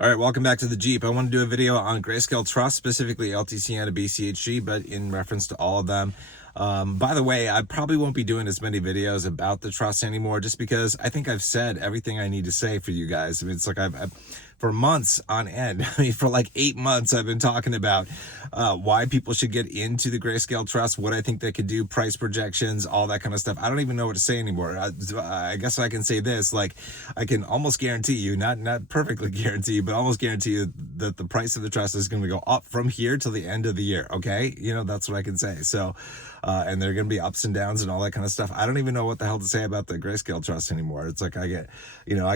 All right, welcome back to the Jeep. I want to do a video on Grayscale Trust, specifically LTCN and BCHG, but in reference to all of them. By the way, I probably won't be doing as many videos about the trust anymore, just because I think I've said everything I need to say for you guys. I mean, it's like I've for months on end, I mean, for like 8 months, I've been talking about why people should get into the Grayscale Trust, what I think they could do, price projections, all that kind of stuff. I don't even know what to say anymore. I guess I can say this, like, I can almost guarantee you, not perfectly guarantee, but almost guarantee you that the price of the trust is going to go up from here till the end of the year. Okay, that's what I can say. So, and there are going to be ups and downs and all that kind of stuff. I don't even know what the hell to say about the Grayscale Trust anymore. It's like I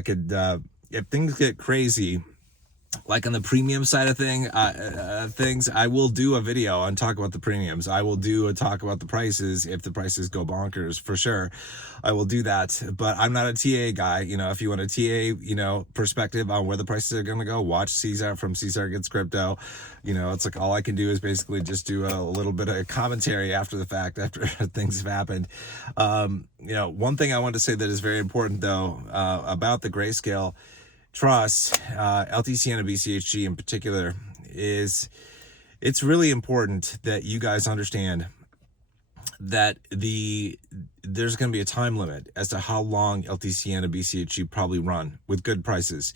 could. If things get crazy, like on the premium side of things, I will do a video and talk about the premiums. I will do a talk about the prices if the prices go bonkers, for sure. I will do that, but I'm not a TA guy. If you want a TA, perspective on where the prices are going to go, watch Cesar from Cesar Gets Crypto. It's like all I can do is basically just do a little bit of commentary after the fact, after things have happened. One thing I want to say that is very important though, about the Grayscale Trust, LTCN and BCHG in particular, is it's really important that you guys understand that there's going to be a time limit as to how long LTCN and BCHG probably run with good prices.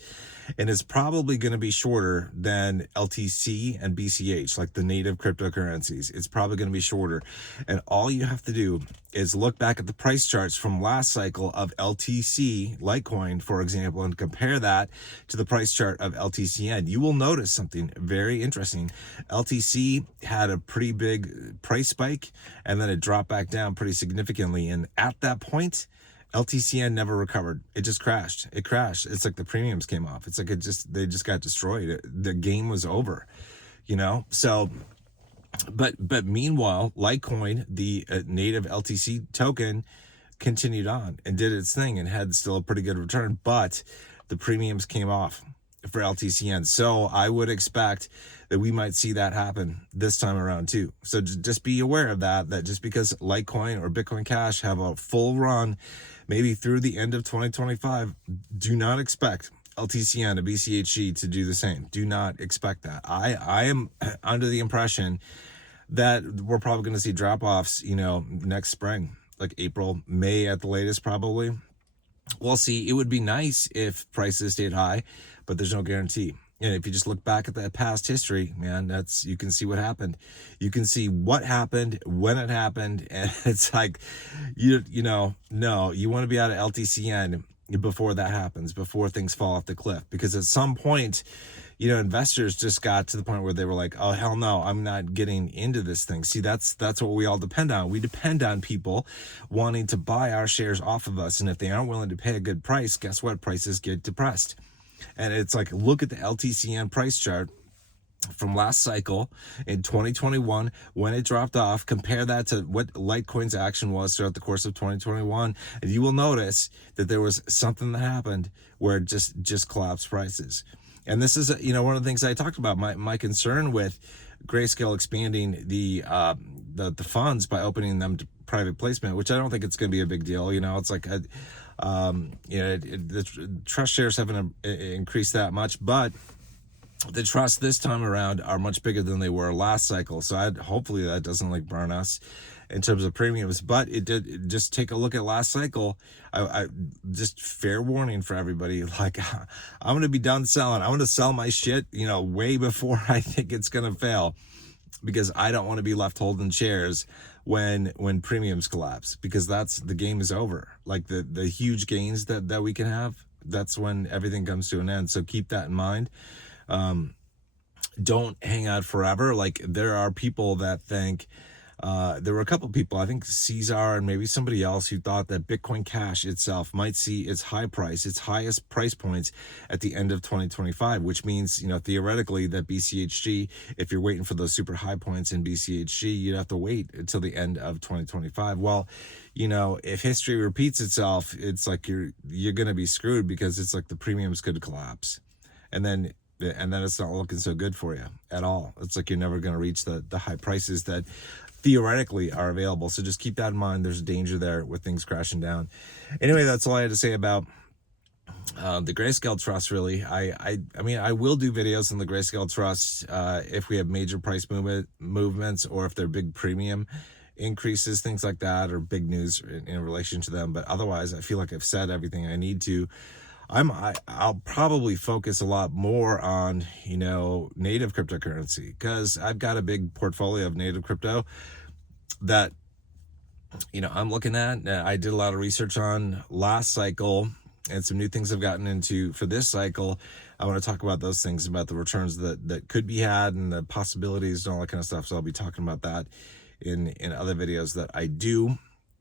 And it's probably going to be shorter than LTC and BCH, like the native cryptocurrencies. It's probably going to be shorter. And all you have to do is look back at the price charts from last cycle of LTC, Litecoin, for example, and compare that to the price chart of LTCN. You will notice something very interesting. LTC had a pretty big price spike, and then it dropped back down pretty significantly. And at that point, LTCN never recovered. It just crashed. It crashed. It's like the premiums came off. It's like they just got destroyed. The game was over, So, but meanwhile, Litecoin, the native LTC token, continued on and did its thing and had still a pretty good return. But the premiums came off for LTCN. So I would expect that we might see that happen this time around too. So just be aware of that just because Litecoin or Bitcoin Cash have a full run, maybe through the end of 2025, do not expect LTCN and BCHG to do the same. Do not expect that. I am under the impression that we're probably going to see drop-offs, next spring, like April, May at the latest, probably. We'll see. It would be nice if prices stayed high, but there's no guarantee. And if you just look back at that past history, man, you can see what happened. You can see what happened, when it happened. And it's like, no, you want to be out of LTCN before that happens, before things fall off the cliff. Because at some point, investors just got to the point where they were like, oh, hell no, I'm not getting into this thing. See, that's what we all depend on. We depend on people wanting to buy our shares off of us. And if they aren't willing to pay a good price, guess what? Prices get depressed. And it's like, look at the LTCN price chart from last cycle in 2021 when it dropped off. Compare that to what Litecoin's action was throughout the course of 2021, and you will notice that there was something that happened where it just collapsed prices. And this is one of the things I talked about, my concern with Grayscale expanding the funds by opening them to private placement, which I don't think it's going to be a big deal. It's like the trust shares haven't increased that much, but the trusts this time around are much bigger than they were last cycle. So hopefully that doesn't burn us in terms of premiums, but it did. Just take a look at last cycle. I just fair warning for everybody. Like, I'm going to be done selling. I'm going to sell my shit, way before I think it's going to fail, because I don't want to be left holding shares when premiums collapse, because the game is over. Like the huge gains that we can have, that's when everything comes to an end. So keep that in mind. Don't hang out forever. Like, there are people that think, there were a couple of people, I think Cesar and maybe somebody else, who thought that Bitcoin Cash itself might see its highest price points at the end of 2025, which means, theoretically, that BCHG, if you're waiting for those super high points in BCHG, you'd have to wait until the end of 2025. Well, if history repeats itself, it's like you're going to be screwed, because it's like the premiums could collapse. And then it's not looking so good for you at all. It's like you're never going to reach the high prices that theoretically are available. So just keep that in mind. There's danger there with things crashing down. Anyway, that's all I had to say about The Grayscale Trust, really, I mean, I will do videos on the Grayscale Trust if we have major price movements, or if they're big premium increases, things like that, or big news in relation to them. But otherwise, I feel like I've said everything I need to. I'll probably focus a lot more on, you know, native cryptocurrency, because I've got a big portfolio of native crypto that, you know, I'm looking at. I did a lot of research on last cycle, and some new things I've gotten into for this cycle. I want to talk about those things, about the returns that could be had, and the possibilities and all that kind of stuff. So I'll be talking about that in other videos that I do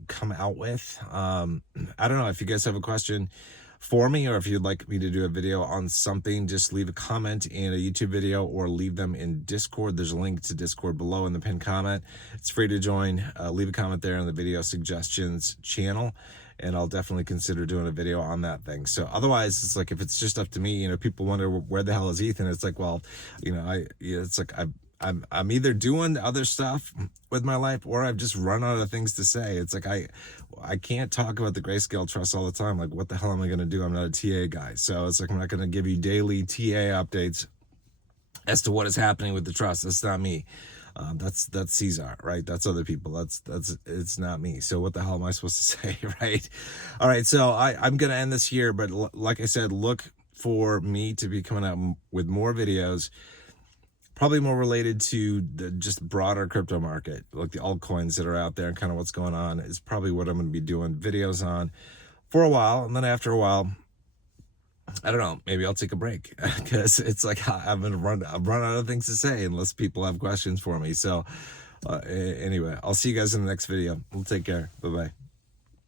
come out with. I don't know if you guys have a question for me, or if you'd like me to do a video on something, just leave a comment in a YouTube video or leave them in Discord. There's a link to Discord below in the pinned comment. It's free to join. Leave a comment there in the video suggestions channel, and I'll definitely consider doing a video on that thing. So otherwise, it's like, if it's just up to me, you know, people wonder where the hell is Ethan. It's like, well, you know, it's like I'm either doing other stuff with my life, or I've just run out of things to say. It's like I can't talk about the Grayscale Trust all the time. Like, what the hell am I going to do? I'm not a TA guy. So it's like, I'm not going to give you daily TA updates as to what is happening with the trust. That's not me. That's Caesar, right? That's other people. It's not me. So what the hell am I supposed to say, right? All right. So I'm going to end this here, but like I said, look for me to be coming out with more videos, probably more related to the just broader crypto market, like the altcoins that are out there and kind of what's going on, is probably what I'm going to be doing videos on for a while. And then after a while, I don't know, maybe I'll take a break, because it's like I've run out of things to say unless people have questions for me. So anyway, I'll see you guys in the next video. We'll take care. Bye-bye.